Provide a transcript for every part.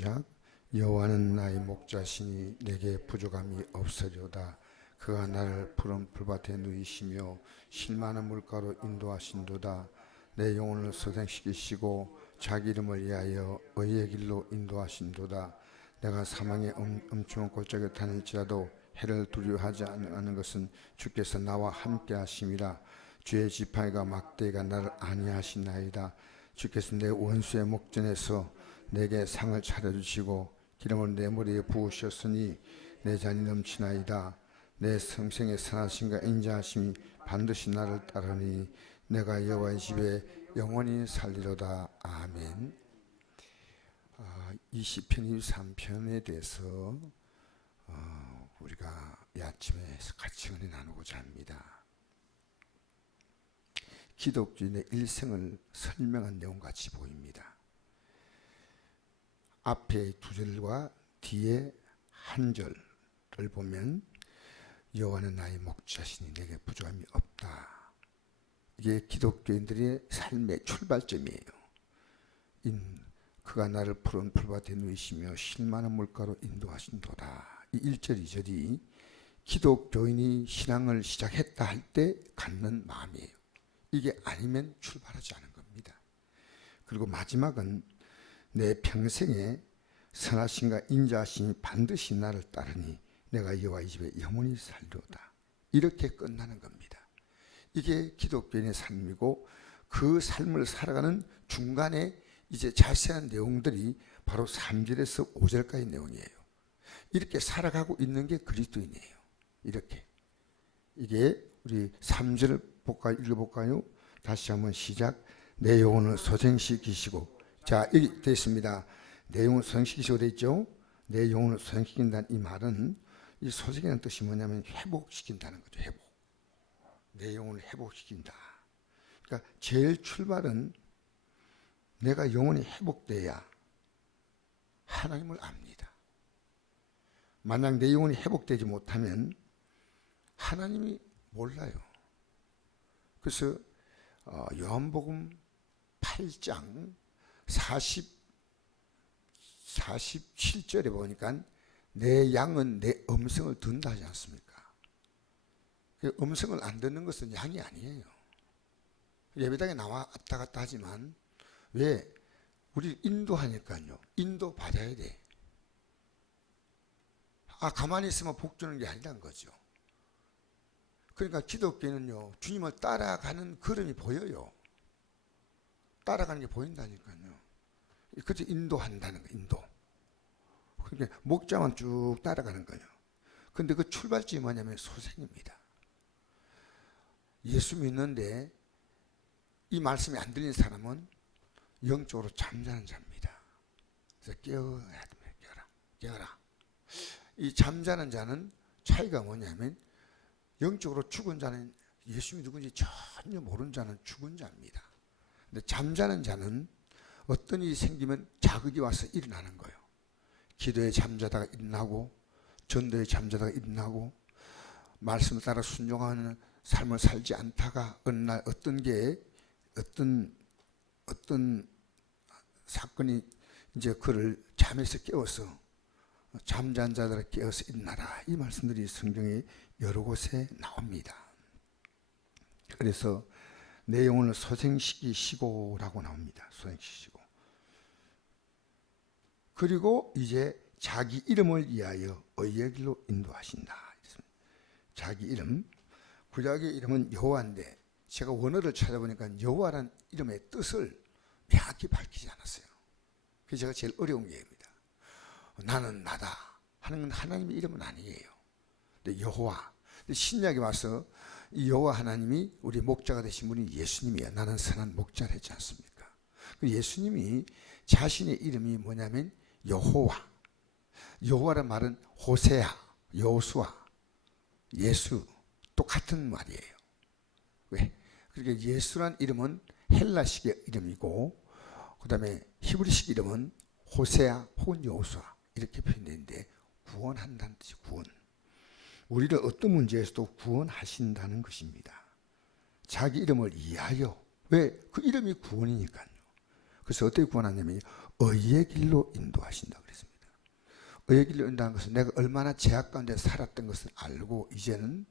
시작. 여호와는 나의 목자시니 내게 부족함이 없으리로다. 그가 나를 푸른 풀밭에 누이시며 쉴만한 물가로 인도하신도다. 내 영혼을 소생시키시고 자기 이름을 위하여 의의 길로 인도하신도다. 내가 사망의 엄중한 골짜기에 다닐지라도 해를 두려워하지 않는 것은 주께서 나와 함께 하심이라. 주의 지팡이가 막대기가 나를 안위하시나이다. 주께서 내 원수의 목전에서 내게 상을 차려주시고 기름을 내 머리에 부으셨으니 내 잔이 넘치나이다. 내 성생의 선하심과 인자하심이 반드시 나를 따르니 내가 여호와의 집에 영원히 살리로다. 아멘. 이 시편 23편에 대해서 우리가 이 아침에 같이 은혜 나누고자 합니다. 기독교인의 일생을 설명한 내용 같이 보입니다. 앞에 두 절과 뒤에 한 절을 보면 여호와는 나의 목자시니 내게 부족함이 없다. 이게 기독교인들의 삶의 출발점이에요. 그가 나를 푸른 풀밭에 누이시며 쉴만한 물가로 인도하신도다. 이 1절 2절이 기독교인이 신앙을 시작했다 할 때 갖는 마음이에요. 이게 아니면 출발하지 않은 겁니다. 그리고 마지막은 내 평생에 선하심과 인자하심이 반드시 나를 따르니 내가 여호와의 집에 영원히 살리로다. 이렇게 끝나는 겁니다. 이게 기독교인의 삶이고 그 삶을 살아가는 중간에 이제 자세한 내용들이 바로 3절에서 5절까지 내용이에요. 이렇게 살아가고 있는 게 그리스도인이에요. 이렇게. 이게 우리 3절을 읽어볼까요? 다시 한번 시작. 내 영혼을 소생시키시고. 자, 여기 되어 있습니다. 내 영혼을 소생시키시고 되어 있죠? 내 영혼을 소생시킨다는 이 말은 이 소생이라는 뜻이 뭐냐면 회복시킨다는 거죠. 회복. 내 영혼을 회복시킨다. 그러니까 제일 출발은 내가 영혼이 회복돼야 하나님을 압니다. 만약 내 영혼이 회복되지 못하면 하나님이 몰라요. 그래서 요한복음 8장 47절에 보니까 내 양은 내 음성을 듣는다 하지 않습니까? 음성을 안 듣는 것은 양이 아니에요. 예배당에 나와 왔다 갔다 하지만 왜? 우리 인도하니까요. 인도 받아야 돼. 가만히 있으면 복 주는 게 아니란 거죠. 그러니까 기독교는요, 주님을 따라가는 걸음이 보여요. 따라가는 게 보인다니까요. 그래서 인도한다는 거예요. 인도. 그러니까 목자만 쭉 따라가는 거예요. 근데 그 출발점이 뭐냐면 소생입니다. 예수 믿는데 이 말씀이 안 들리는 사람은 영적으로 잠자는 자입니다. 그래서 깨어야 됩니다. 깨어라. 이 잠자는 자는 차이가 뭐냐면 영적으로 죽은 자는 예수님이 누군지 전혀 모르는 자는 죽은 자입니다. 근데 잠자는 자는 어떤 일이 생기면 자극이 와서 일어나는 거예요. 기도에 잠자다가 일어나고 전도에 잠자다가 일어나고 말씀을 따라 순종하는 삶을 살지 않다가 어느 날 어떤 사건이 이제 그를 잠에서 깨워서 잠잔 자들을 깨워서 일어나라. 이 말씀들이 성경에 여러 곳에 나옵니다. 그래서 내 영혼을 소생시키시고 라고 나옵니다. 소생시키시고. 그리고 이제 자기 이름을 위하여 의의 길로 인도하신다. 자기 이름. 구약의 이름은 여호와인데 제가 원어를 찾아보니까 여호와라는 이름의 뜻을 명확히 밝히지 않았어요. 그래서 제가 제일 어려운 게입니다. 나는 나다 하는 건 하나님의 이름은 아니에요. 근데 여호와. 신약에 와서 이 여호와 하나님이 우리 목자가 되신 분이 예수님이에요. 나는 선한 목자를 했지 않습니까? 예수님이 자신의 이름이 뭐냐면 여호와. 여호와란 말은 호세아, 여호수아, 예수 똑같은 말이에요. 왜? 그러니까 예수란 이름은 헬라식의 이름이고 그 다음에 히브리식 이름은 호세아 혹은 여호수아 이렇게 표현되는데 구원한다는 뜻이 구원. 우리를 어떤 문제에서도 구원하신다는 것입니다. 자기 이름을 위하여. 왜? 그 이름이 구원이니까요. 그래서 어떻게 구원하냐면 의의 길로 인도하신다 그랬습니다. 의의 길로 인도하는 것은 내가 얼마나 제약 가운데 살았던 것을 알고 이제는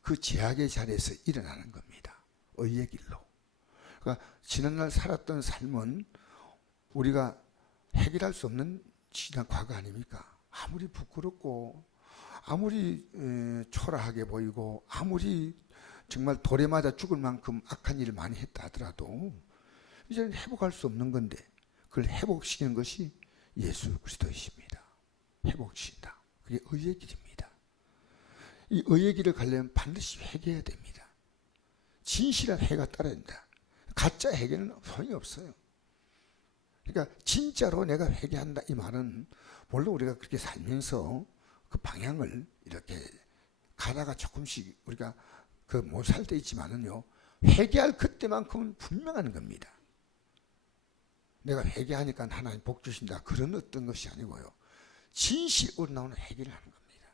그 제약의 자리에서 일어나는 겁니다. 의의 길로. 그러니까 지난날 살았던 삶은 우리가 해결할 수 없는 지난 과거 아닙니까? 아무리 부끄럽고 아무리 초라하게 보이고 아무리 정말 돌에 맞아 죽을 만큼 악한 일을 많이 했다 하더라도 이제는 회복할 수 없는 건데 그걸 회복시키는 것이 예수 그리스도이십니다. 회복시킨다. 그게 의의 길입니다. 이 의의 길을 가려면 반드시 회개해야 됩니다. 진실한 회개가 따라야 된다. 가짜 회개는 소용이 없어요. 그러니까 진짜로 내가 회개한다 이 말은 물론 우리가 그렇게 살면서 그 방향을 이렇게 가다가 조금씩 우리가 그 못 살 때 있지만은요, 회개할 그때만큼은 분명한 겁니다. 내가 회개하니까 하나님 복 주신다 그런 어떤 것이 아니고요, 진실으로 나오는 회개를 하는 겁니다.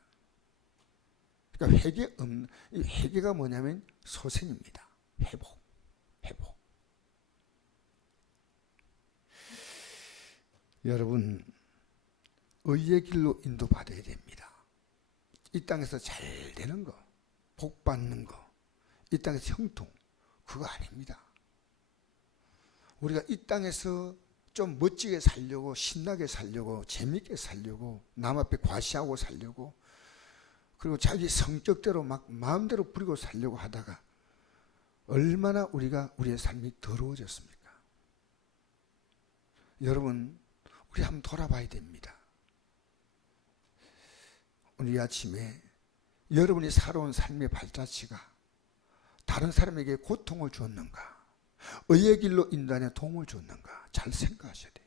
그러니까 회개가 뭐냐면 소생입니다. 회복. 여러분, 의의 길로 인도받아야 됩니다. 이 땅에서 잘 되는 거, 복 받는 거, 이 땅에서 형통, 그거 아닙니다. 우리가 이 땅에서 좀 멋지게 살려고, 신나게 살려고, 재밌게 살려고, 남 앞에 과시하고 살려고, 그리고 자기 성격대로 막 마음대로 부리고 살려고 하다가 얼마나 우리의 삶이 더러워졌습니까? 여러분, 우리 한번 돌아봐야 됩니다. 오늘 이 아침에 여러분이 살아온 삶의 발자취가 다른 사람에게 고통을 주었는가, 의의 길로 인도하는 도움을 줬는가, 잘 생각하셔야 돼요.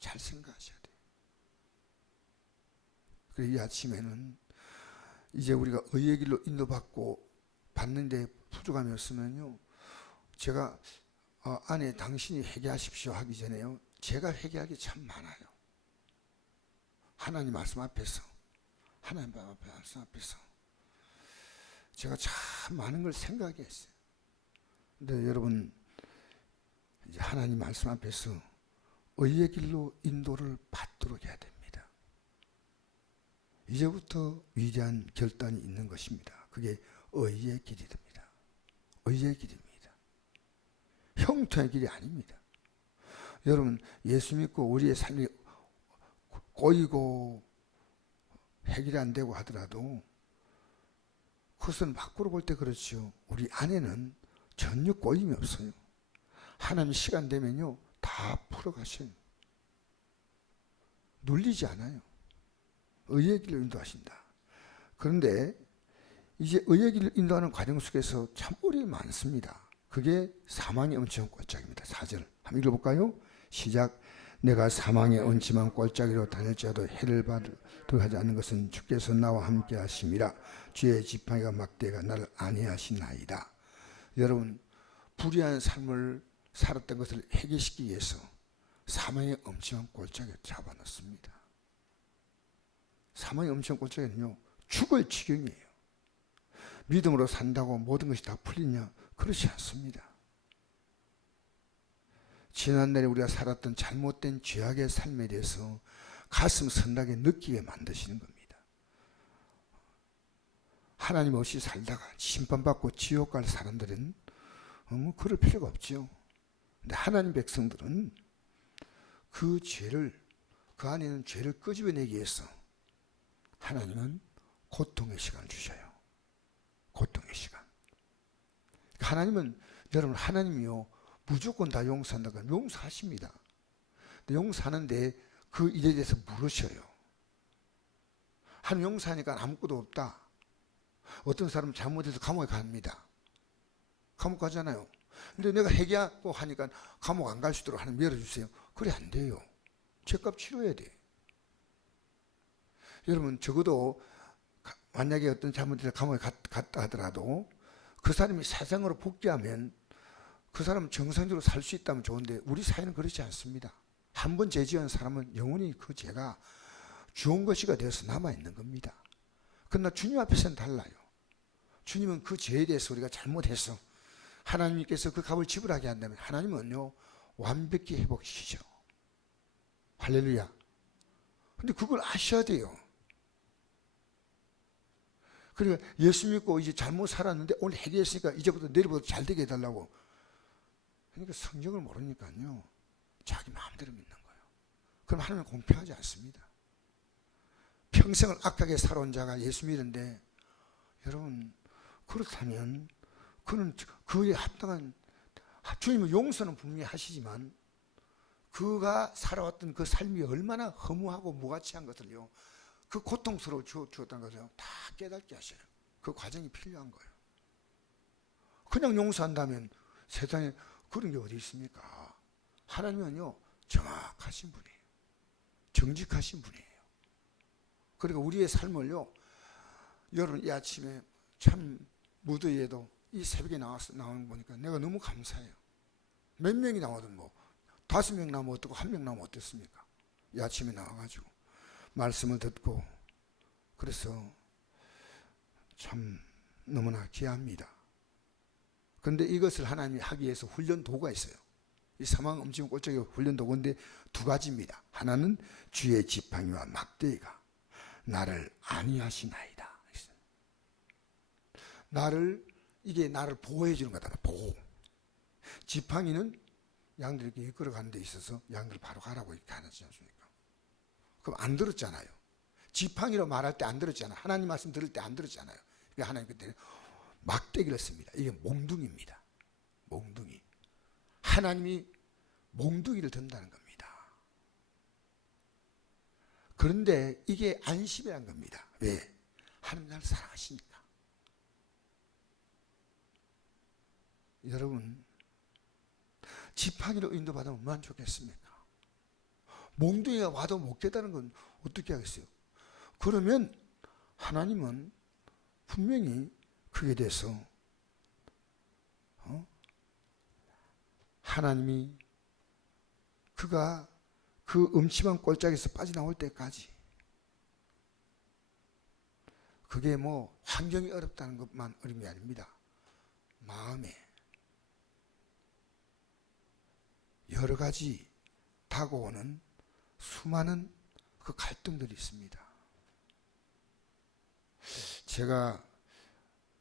잘 생각하셔야 돼요. 그래서 이 아침에는 이제 우리가 의의 길로 인도받고 받는데 부족함이 없으면요, 제가 아내 당신이 회개하십시오 하기 전에요, 제가 회개할 게 참 많아요. 하나님 말씀 앞에서, 하나님 말씀 앞에서 제가 참 많은 걸 생각했어요. 근데 여러분, 이제 하나님 말씀 앞에서 의의 길로 인도를 받도록 해야 됩니다. 이제부터 위대한 결단이 있는 것입니다. 그게 의의 길이 됩니다. 의의 길입니다. 형통의 길이 아닙니다. 여러분, 예수 믿고 우리의 삶이 꼬이고 해결이 안 되고 하더라도 그것은 밖으로 볼 때 그렇죠. 우리 안에는 전혀 꼬임이 없어요. 하나님 시간 되면요, 다 풀어가셔요. 눌리지 않아요. 의의 길로 인도하신다. 그런데 이제 의의 길로 인도하는 과정 속에서 참 어려움이 많습니다. 그게 사망의 엄청 꼴짝입니다. 4절 한번 읽어볼까요? 시작. 내가 사망의 엄침한 꼴짝이로 다닐지라도 해를 받도록 하지 않는 것은 주께서 나와 함께 하심이라. 주의 지팡이가 막대가 나를 안위하시나이다. 여러분, 불의한 삶을 살았던 것을 해결시키기 위해서 사망의 엄침한 꼴짝에 잡아넣습니다. 사망의 엄침한 꼴짝에는요, 죽을 지경이에요. 믿음으로 산다고 모든 것이 다 풀리냐? 그렇지 않습니다. 지난날에 우리가 살았던 잘못된 죄악의 삶에 대해서 가슴 선하게 느끼게 만드시는 겁니다. 하나님 없이 살다가 심판받고 지옥 갈 사람들은 그럴 필요가 없죠. 근데 하나님 백성들은 그 안에 있는 죄를 끄집어내기 위해서 하나님은 고통의 시간을 주셔요. 고통의 시간. 하나님은, 여러분, 하나님이요, 무조건 다 용서한다고 하면 용서하십니다. 근데 용서하는데 그 일에 대해서 물으셔요. 하나님 용서하니까 아무것도 없다. 어떤 사람은 잘못해서 감옥에 갑니다. 감옥 가잖아요. 근데 내가 회개하고 하니까 감옥 안 갈 수 있도록 하나님 열어주세요. 그래 안 돼요. 죄값 치러야 돼. 여러분, 적어도 만약에 어떤 잘못해서 감옥에 갔다 하더라도 그 사람이 세상으로 복귀하면 그 사람은 정상적으로 살 수 있다면 좋은데 우리 사회는 그렇지 않습니다. 한 번 죄 지은 사람은 영원히 그 죄가 주운 것이가 되어서 남아있는 겁니다. 그러나 주님 앞에서는 달라요. 주님은 그 죄에 대해서 우리가 잘못해서 하나님께서 그 값을 지불하게 한다면 하나님은요, 완벽히 회복시키죠. 할렐루야. 근데 그걸 아셔야 돼요. 그러니까 예수 믿고 이제 잘못 살았는데 오늘 해결했으니까 이제부터 내일부터 잘 되게 해달라고. 그러니까 성경을 모르니까요. 자기 마음대로 믿는 거예요. 그럼 하나님은 공평하지 않습니다. 평생을 악하게 살아온 자가 예수 믿는데 여러분 그렇다면 그는 그에 합당한 주님은 용서는 분명히 하시지만 그가 살아왔던 그 삶이 얼마나 허무하고 무가치한 것을요. 그 고통스러워 주었다는 것을 다 깨닫게 하셔요. 그 과정이 필요한 거예요. 그냥 용서한다면 세상에 그런 게 어디 있습니까? 하나님은요 정확하신 분이에요. 정직하신 분이에요. 그리고 우리의 삶을요 여러분 이 아침에 참 무더위에도 이 새벽에 나오는 거 보니까 내가 너무 감사해요. 몇 명이 나와도 뭐 5명 나오면 어떻고 1명 나오면 어떻습니까? 이 아침에 나와가지고 말씀을 듣고 그래서 참 너무나 귀합니다. 그런데 이것을 하나님이 하기 위해서 훈련 도구가 있어요. 이 사망 음침 꼴짝이 훈련 도구인데 두 가지입니다. 하나는 주의 지팡이와 막대기가 나를 안위하시나이다. 이게 나를 보호해 주는 거다. 보호. 지팡이는 양들 이렇게 이끌어 가는 데 있어서 양들 바로 가라고 이렇게 하지 않습니까? 그럼 안 들었잖아요. 지팡이로 말할 때 안 들었잖아요. 하나님 말씀 들을 때 안 들었잖아요. 그러니까 하나님 그때는 막대기를 씁니다. 이게 몽둥이입니다. 몽둥이. 하나님이 몽둥이를 든다는 겁니다. 그런데 이게 안심이란 겁니다. 왜? 하나님 나를 사랑하시니까. 여러분 지팡이로 인도받으면 얼마나 좋겠습니까? 몽둥이가 와도 못 깨달은 건 어떻게 하겠어요? 그러면 하나님은 분명히 그에 대해서 하나님이 그가 그 음침한 꼴짝에서 빠져나올 때까지 그게 뭐 환경이 어렵다는 것만 어려움이 아닙니다. 마음에 여러 가지 다가오는 수많은 그 갈등들이 있습니다. 제가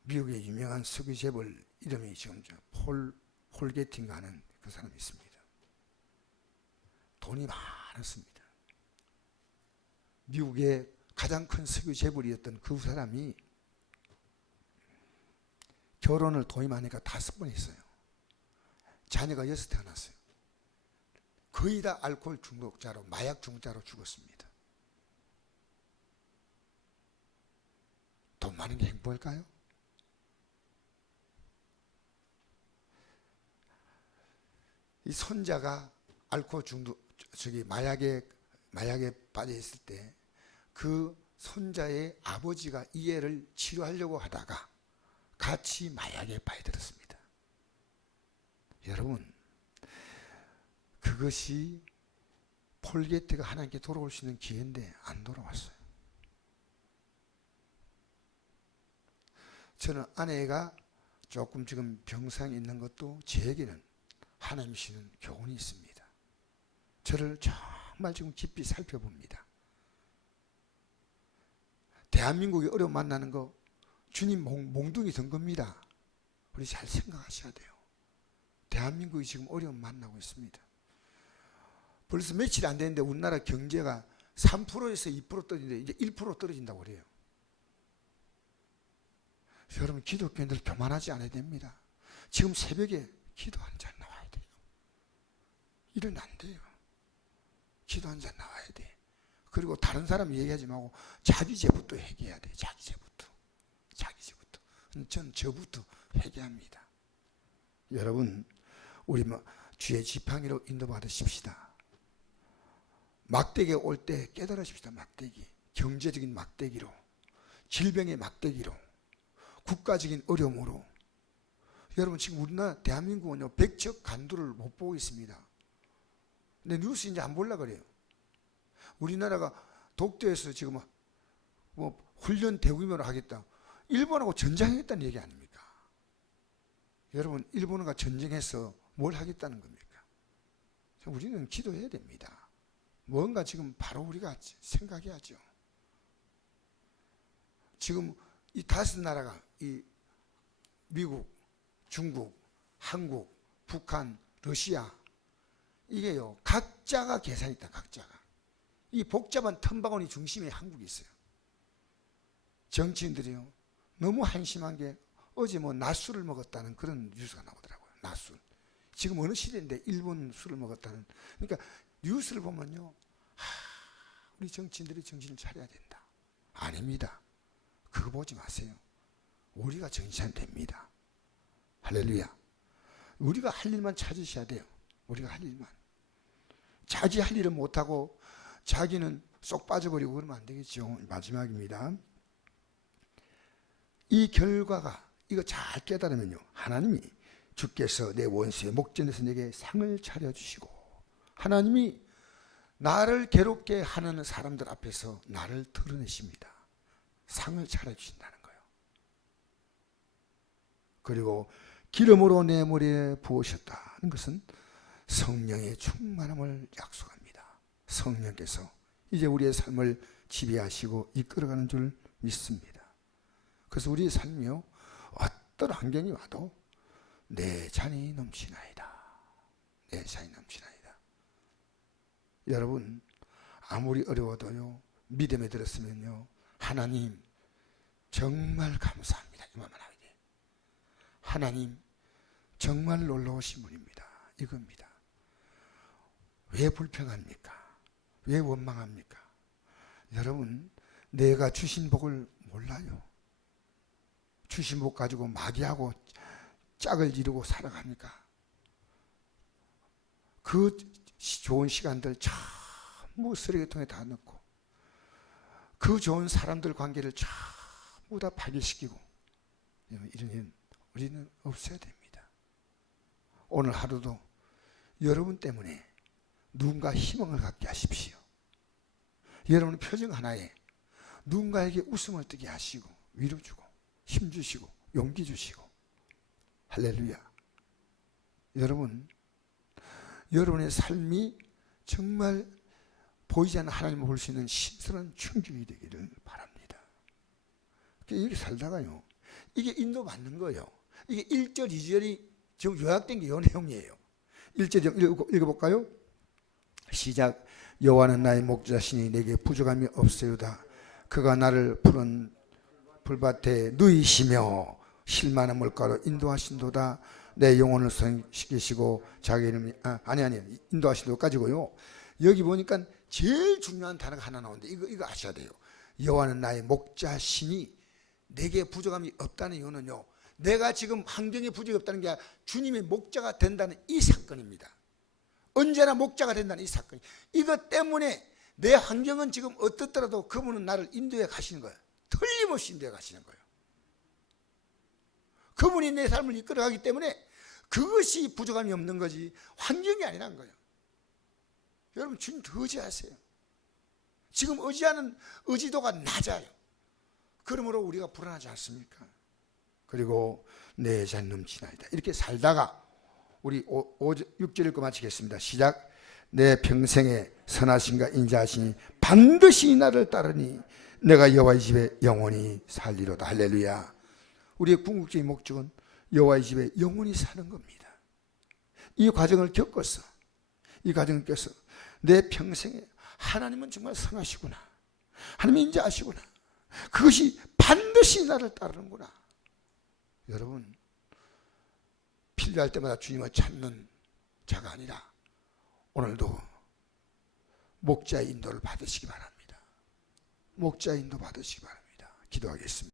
미국의 유명한 석유 재벌 이름이 지금 홀게팅가 하는 그 사람이 있습니다. 돈이 많았습니다. 미국의 가장 큰 석유 재벌이었던 그 사람이 결혼을 돈이 많으니까 5번 했어요. 자녀가 6 태어났어요. 거의 다 알코올 중독자로 마약 중독자로 죽었습니다. 돈 많은 게 행복할까요? 이 손자가 알코올 중독 마약에 빠져 있을 때 그 손자의 아버지가 이 애를 치료하려고 하다가 같이 마약에 빠져들었습니다. 여러분 그것이 폴게트가 하나님께 돌아올 수 있는 기회인데 안 돌아왔어요. 저는 아내가 조금 지금 병상에 있는 것도 제에게는 하나님 주시는 교훈이 있습니다. 저를 정말 지금 깊이 살펴봅니다. 대한민국이 어려움 만나는 거 주님 몽둥이 든 겁니다. 우리 잘 생각하셔야 돼요. 대한민국이 지금 어려움 만나고 있습니다. 벌써 며칠 안 되는데 우리나라 경제가 3%에서 2% 떨어지는데 이제 1% 떨어진다고 그래요. 여러분 기독교인들 교만하지 않아야 됩니다. 지금 새벽에 기도 한 잔 나와야 돼요. 이러면 안 돼요. 기도 한 잔 나와야 돼. 그리고 다른 사람 얘기하지 말고 자기 죄부터 회개해야 돼. 자기 죄부터. 전 저부터 회개합니다. 여러분 우리 주의 지팡이로 인도받으십시다. 막대기가 올 때 깨달으십시다. 막대기. 경제적인 막대기로, 질병의 막대기로, 국가적인 어려움으로. 여러분 지금 우리나라 대한민국은요 백척 간두를 못 보고 있습니다. 근데 뉴스 이제 안 보려고 그래요. 우리나라가 독도에서 지금 뭐 훈련 대규모로 하겠다. 일본하고 전쟁하겠다는 얘기 아닙니까? 여러분 일본과 전쟁해서 뭘 하겠다는 겁니까? 우리는 기도해야 됩니다. 뭔가 지금 바로 우리가 생각해야죠. 지금 이 5나라가 이 미국, 중국, 한국, 북한, 러시아 이게요 각자가 계산이 있다. 각자가 이 복잡한 텀바구니 중심에 한국이 있어요. 정치인들이요 너무 한심한 게 어제 뭐 낮술을 먹었다는 그런 뉴스가 나오더라고요. 낮술. 지금 어느 시대인데 일본 술을 먹었다는. 그러니까 뉴스를 보면요 우리 정치인들이 정신을 차려야 된다. 아닙니다. 그거 보지 마세요. 우리가 정신 차리면 됩니다. 할렐루야. 우리가 할 일만 찾으셔야 돼요. 우리가 할 일만. 자기 할 일을 못하고 자기는 쏙 빠져버리고 그러면 안 되겠죠. 마지막입니다. 이 결과가 이거 잘 깨달으면요 하나님이 주께서 내 원수의 목전에서 내게 상을 차려주시고 하나님이 나를 괴롭게 하는 사람들 앞에서 나를 드러내십니다. 상을 차려주신다는 거예요. 그리고 기름으로 내 머리에 부으셨다는 것은 성령의 충만함을 약속합니다. 성령께서 이제 우리의 삶을 지배하시고 이끌어가는 줄 믿습니다. 그래서 우리의 삶이요 어떤 환경이 와도 내 잔이 넘치나이다. 내 잔이 넘치나이다. 여러분 아무리 어려워도요 믿음에 들었으면요 하나님 정말 감사합니다. 이만 하게 돼. 하나님 정말 놀라우신 분입니다. 이겁니다. 왜 불평합니까? 왜 원망합니까? 여러분 내가 주신 복을 몰라요. 주신 복 가지고 마귀하고 짝을 이루고 살아갑니까? 그 좋은 시간들 전부 쓰레기통에 다 넣고 그 좋은 사람들 관계를 전부 다 파괴시키고 이런 일 우리는 없어야 됩니다. 오늘 하루도 여러분 때문에 누군가 희망을 갖게 하십시오. 여러분 표정 하나에 누군가에게 웃음을 뜨게 하시고 위로 주고 힘 주시고 용기 주시고 할렐루야. 여러분 여러분의 삶이 정말 보이지 않는 하나님을 볼 수 있는 신선한 충격이 되기를 바랍니다. 이렇게 살다가요 이게 인도받는 거예요. 이게 1절 2절이 지금 요약된 게 이 내용이에요. 1절 읽어볼까요? 시작. 여호와는 나의 목자시니 내게 부족함이 없으리로다. 그가 나를 푸른 풀밭에 누이시며 실만한 물가로 인도하신도다. 내 영혼을 성시키시고 자기 이름이 인도하신도까지고요. 여기 보니까 제일 중요한 단어가 하나 나오는데 이거 아셔야 돼요. 여호와는 나의 목자시니 내게 부족함이 없다는 이유는요 내가 지금 환경에 부족이 없다는 게 아니라 주님의 목자가 된다는 이 사건입니다. 언제나 목자가 된다는 이 사건. 이것 때문에 내 환경은 지금 어떻더라도 그분은 나를 인도해 가시는 거예요. 틀림없이 인도해 가시는 거예요. 그분이 내 삶을 이끌어가기 때문에 그것이 부족함이 없는 거지 환경이 아니란 거예요. 여러분 주님 더 의지하세요. 지금 의지하는 의지도가 낮아요. 그러므로 우리가 불안하지 않습니까? 그리고 내 잔 넘치나이다. 이렇게 살다가 우리 6절 읽고 마치겠습니다. 시작. 내 평생에 선하신가 인자하시니 반드시 나를 따르니 내가 여호와의 집에 영원히 살리로다. 할렐루야. 우리의 궁극적인 목적은 여호와의 집에 영원히 사는 겁니다. 이 과정을 겪어서 내 평생에 하나님은 정말 선하시구나. 하나님이 인자하시구나. 그것이 반드시 나를 따르는구나. 여러분 필요할 때마다 주님을 찾는 자가 아니라 오늘도 목자의 인도를 받으시기 바랍니다. 목자의 인도 받으시기 바랍니다. 기도하겠습니다.